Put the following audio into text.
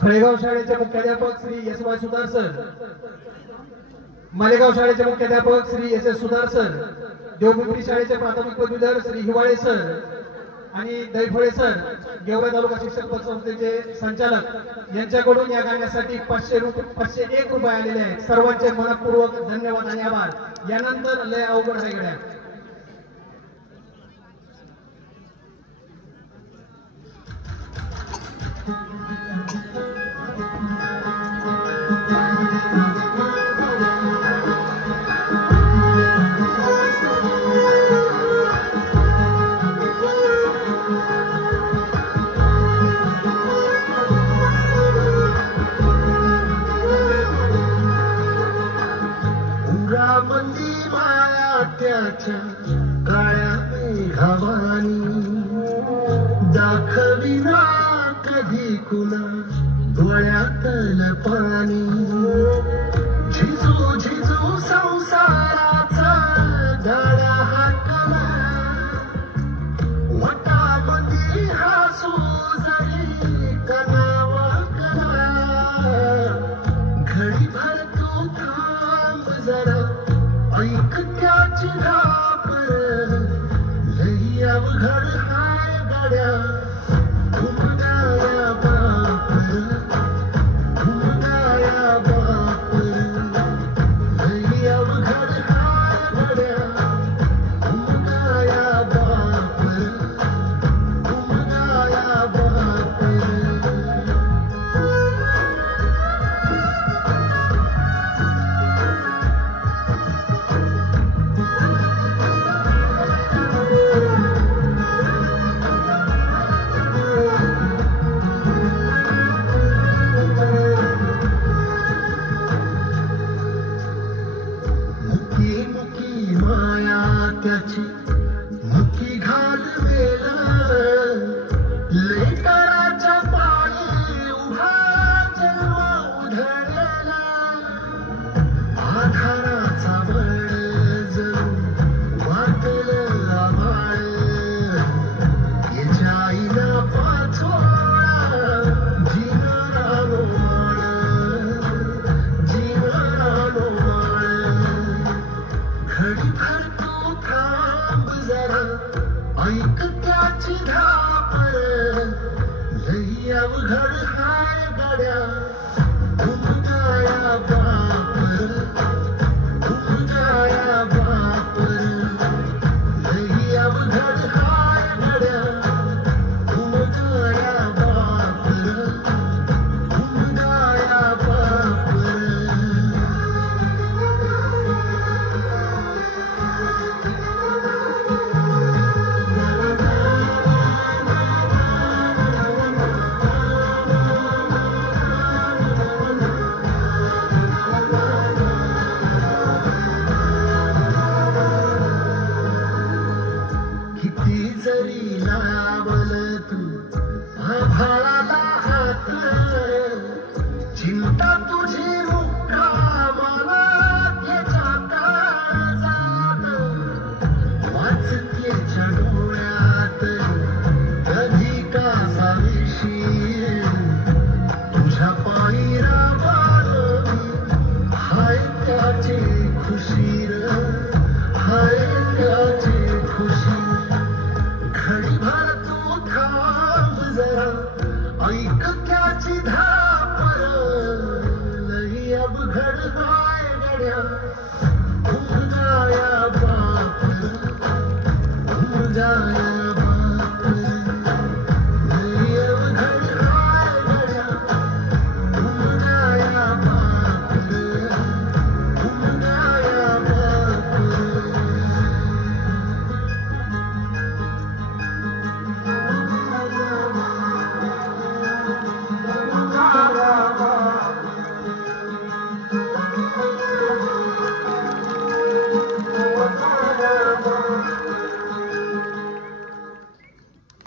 खळेगाव शाळेचे मुख्याध्यापक Shri S Y सुधार सर, मालेगाव शाळेचे मुख्याध्यापक श्री एस एस सुधार सर, देवपिंपरी शाळेचे प्राथमिक पदवीधर श्री हिवाळे सर आणि दैफळे सर, गेवराई तालुका शिक्षक पतसंस्थेचे संचालक यांच्याकडून या गाण्यासाठी 501 रुपये आलेले आहेत. सर्वांचे मनपूर्वक धन्यवाद आणि आभार. यानंतर लय अवघड आहे गड्या. काळ्या मेघावानी दाखविना कधी कुणा डोळ्यातल पाणी. झिजू झिजू संसाराचा गाड्या हाकला, वटामंदी हसू जरी कणावा करा. घडीभर तू थांब जरा, ऐक त्याची घाबर. लई अवघड हाय गड्या, घुमगाया बापर, घुमगाया बापर. लई अवघड हाय गड्या, घुमगाया बापर, घुमगाया बापर. त्याची मुकी घालवेला, लेकराच्या पायी उभा जन्म उधळलेला. आधाराचा बळ जणू वाटेल आभाळ. याच्या आईला पाचोळा जीवनानो माळ, जीवनानो माळ. घडीभर थांब जरा, ऐक त्याची धापर. लई अवघड हाय गड्या, घुमगाया बापर, घुमगाया बापर. लई अवघड हाय गड्या, घुमगाया बापर, घुमगाया बापर. किती जरी लावल तू आभाळाला हात, चिंता तुझी मुक्कामाला त्याच्या काळजात. वाचतेच्या डोळ्यात कधी का साविशी, तुझ्या पायी राबाल हाय त्याची खुशी र, हाय त्याची खुशी. घडीभर तू थांब जरा, ऐक त्याची धापर. लई अवघड हाय गड्या, घुमगाया बापर, घुमगाया